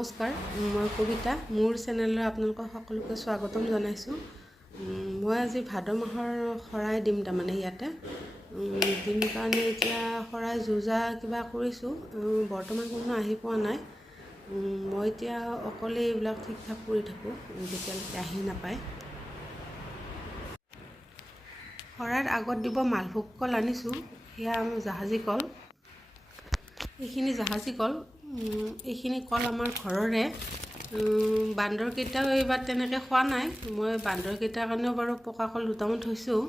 নমস্কাৰ, মই কবিতা। মোৰ চেনেললৈ আপোনালোকক সকলোকে স্বাগতম জনাইছোঁ। মই আজি ভাদ মাহৰ শৰাই দিম, তাৰমানে ইয়াতে দিম কাৰণে এতিয়া শৰাই যোজা কিবা কৰিছোঁ। বৰ্তমান কোনো আহি পোৱা নাই। মই এতিয়া অকলে এইবিলাক ঠিক ঠাক কৰি থাকোঁ যেতিয়ালৈকে আহি নাপায়। শৰাইৰ আগত দিব মালভোগ কল আনিছোঁ। সেয়া জাহাজী কল। এইখিনি জাহাজী কল, এইখিনি কল আমাৰ ঘৰৰে। বান্দৰকেইটাও এইবাৰ তেনেকৈ খোৱা নাই। মই বান্দৰকেইটাৰ কাৰণেও বাৰু পকা কল দুটামান থৈছোঁ,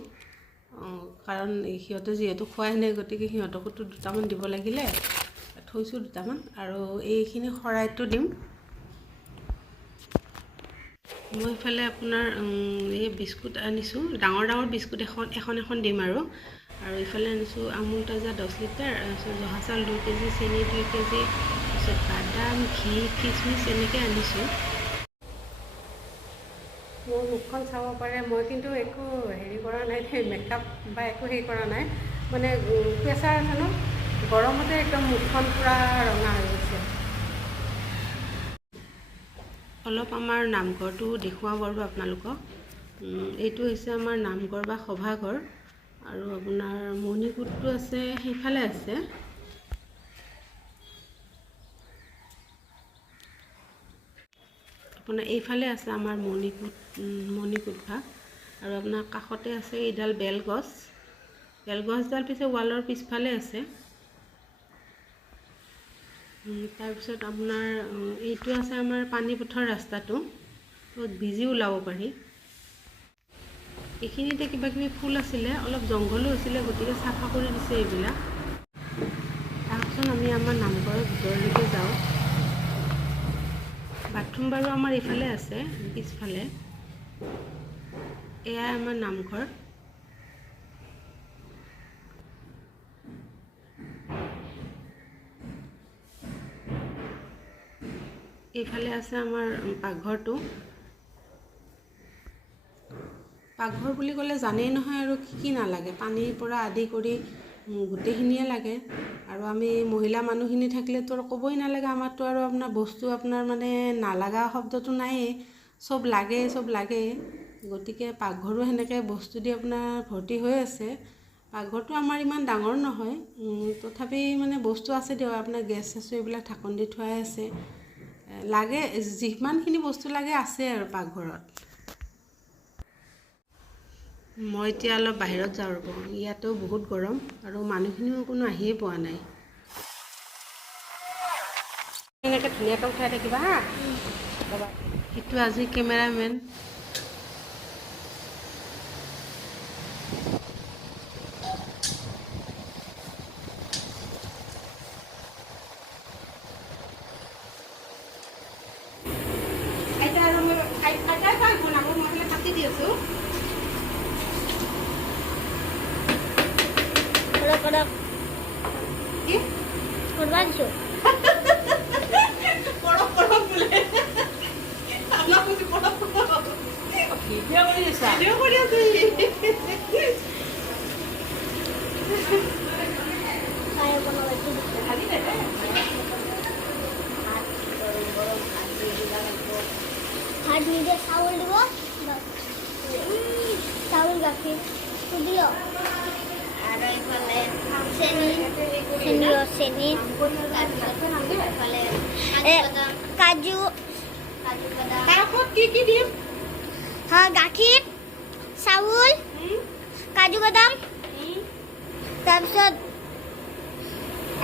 কাৰণ সিহঁতে যিহেতু খোৱাই নাই, গতিকে সিহঁতকোতো দুটামান দিব লাগিলে, থৈছোঁ দুটামান। আৰু এইখিনি শৰাইটো দিম। মই ইফালে আপোনাৰ এই বিস্কুট আনিছোঁ, ডাঙৰ ডাঙৰ বিস্কুট এখন দিম আৰু ইফালে আনিছোঁ আমুল তাজা 10 লিটাৰ, তাৰপিছত জহা চাউল 2 কেজি, চেনি 2 কেজি, তাৰপিছত বাদাম, ঘি, খিচমিচ এনেকৈ আনিছোঁ। মোৰ মুখখন চাব পাৰে, মই কিন্তু একো হেৰি কৰা নাই, মেকআপ বা একো হেৰি কৰা নাই। মানে প্ৰেছাৰ আছে ন, গৰমতে একদম মুখখন পূৰা ৰঙা হৈ গৈছে। অলপ আমাৰ নামঘৰটো দেখুৱাওঁ বাৰু আপোনালোকক। এইটো হৈছে আমাৰ নামঘৰ বা সভাঘৰ, আৰু আপোনাৰ মণিকূটটো আছে সেইফালে আছে। আপোনাৰ এইফালে আছে আমাৰ মণিকূট ভাগ, আৰু আপোনাৰ কাষতে আছে এইডাল বেলগছডাল পিছে ৱালৰ পিছফালে আছে। তাৰপিছত আপোনাৰ এইটো আছে আমাৰ পানী পথৰ ৰাস্তাটো, য'ত বিজি ওলাব পাৰি। এইখিনিতে কিবা কিবি ফুল আছিলে, অলপ জংঘলো আছিলে, গতিকে চাফা কৰি দিছে এইবিলাক। তাৰপিছত আমি আমাৰ নামঘৰৰ ভিতৰলৈকে যাওঁ। বাথৰুম বাৰু আমাৰ এইফালে আছে, পিছফালে। এয়াই আমাৰ নামঘৰ। এইফালে আছে আমাৰ পাকঘৰটো। পাকঘৰ বুলি ক'লে জানেই নহয় আৰু কি নালাগে, পানীৰ পৰা আদি কৰি গোটেইখিনিয়ে লাগে। আৰু আমি মহিলা মানুহখিনি থাকিলেতো আৰু ক'বই নালাগে। আমাৰতো আৰু আপোনাৰ বস্তু আপোনাৰ মানে নালাগা শব্দটো নায়েই, চব লাগে। গতিকে পাকঘৰো সেনেকৈ বস্তু দি আপোনাৰ ভৰ্তি হৈ আছে। পাকঘৰটো আমাৰ ইমান ডাঙৰ নহয়, তথাপি মানে বস্তু আছে দিয়ক। আপোনাৰ গেছ চেছো এইবিলাক ঢাকন দি থোৱাই আছে। লাগে, যিমানখিনি বস্তু লাগে আছে আৰু পাকঘৰত। মই এতিয়া অলপ বাহিৰত যাওঁ ৰ'ব। ইয়াতেও বহুত গৰম, আৰু মানুহখিনিও কোনো আহিয়ে পোৱা নাই। এনেকৈ ধুনীয়াকৈ উঠাই থাকিবা হা। সেইটো আজি কেমেৰামেন। কাটি দি আছোঁ। কি কৰবা দিছোঁ? ভিডিঅ' কৰি আছোঁ। ভাত নিদিয়ে, চাউল দিব, চাউল গাখীৰ দিয়, আৰু এইফালে চেনি, কাজু বাদাম, কি দিম? হা, গাখীৰ, চাউল, কাজু বাদাম, তাৰপিছত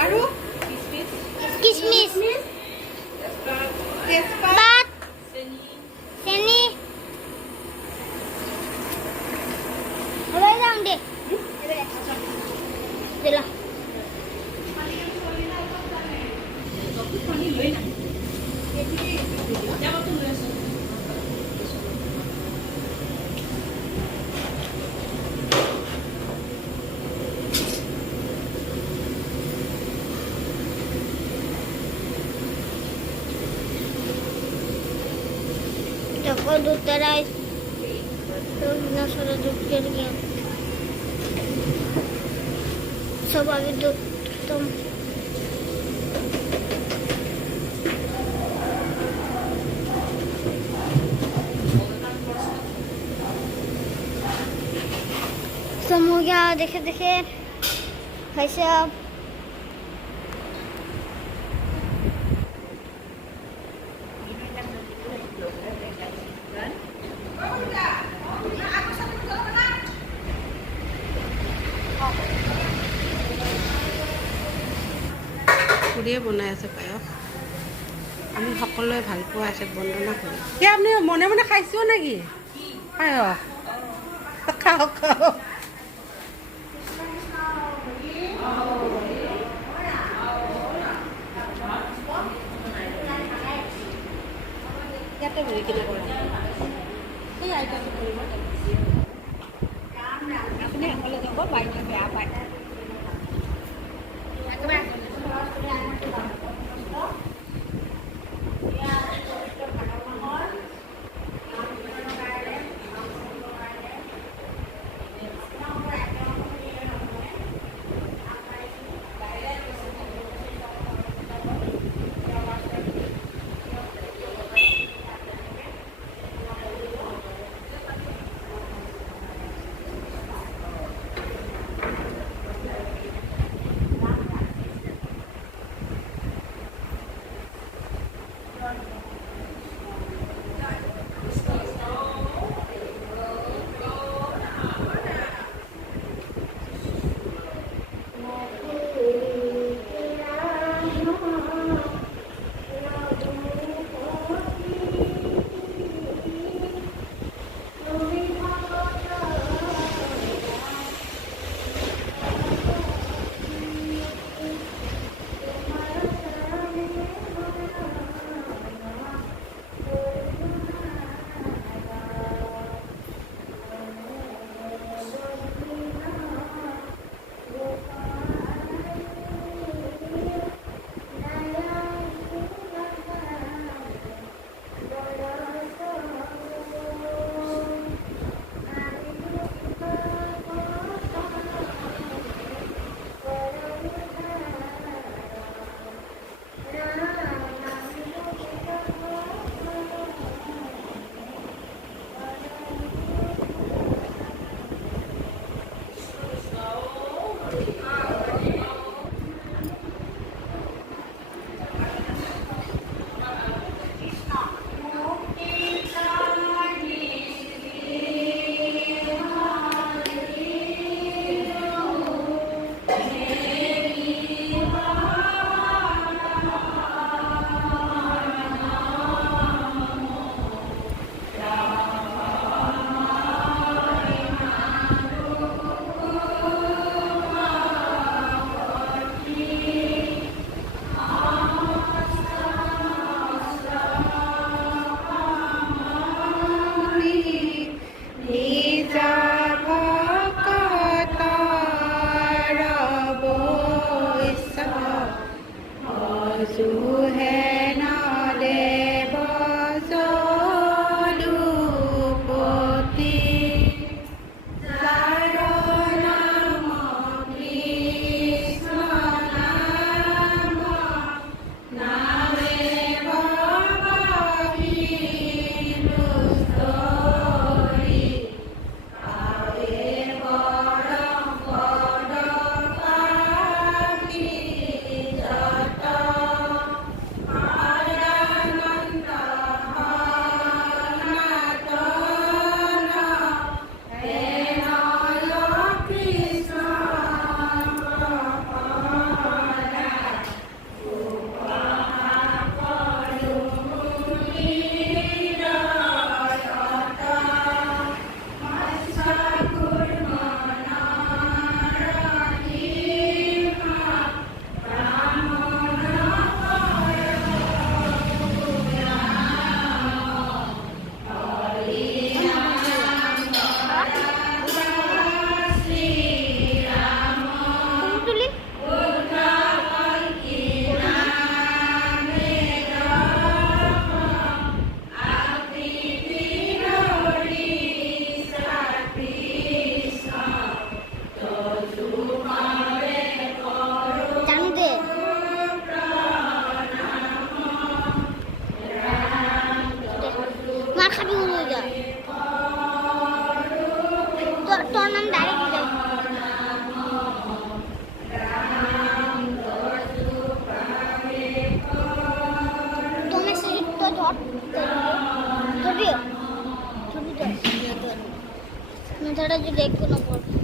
আৰু কিচমিচ, তেজপাত, চেনি। লৈ যাম দে দিলা। Toko dutera na sara dukir gyan. Sabagi duk tom. চমকীয়া দেখে দেখে হৈছে খুৰীয়ে বনাই আছে পায়স। আমি সকলোৱে ভাল পোৱা আছে বন্দনা কৰি। আপুনি মনে মনে খাইছোঁ নেকি পায়স? খাওক খাওক। ইয়াতে বহি কিনে কৰা এই আইতাটো কৰিব। আপুনি অকলে যাব, বাইদেউ বেয়া পায়। তোৰ নাম ডাইৰেক্ট ছবি ছবি তো মাথাটা যদি একটু না পড়ে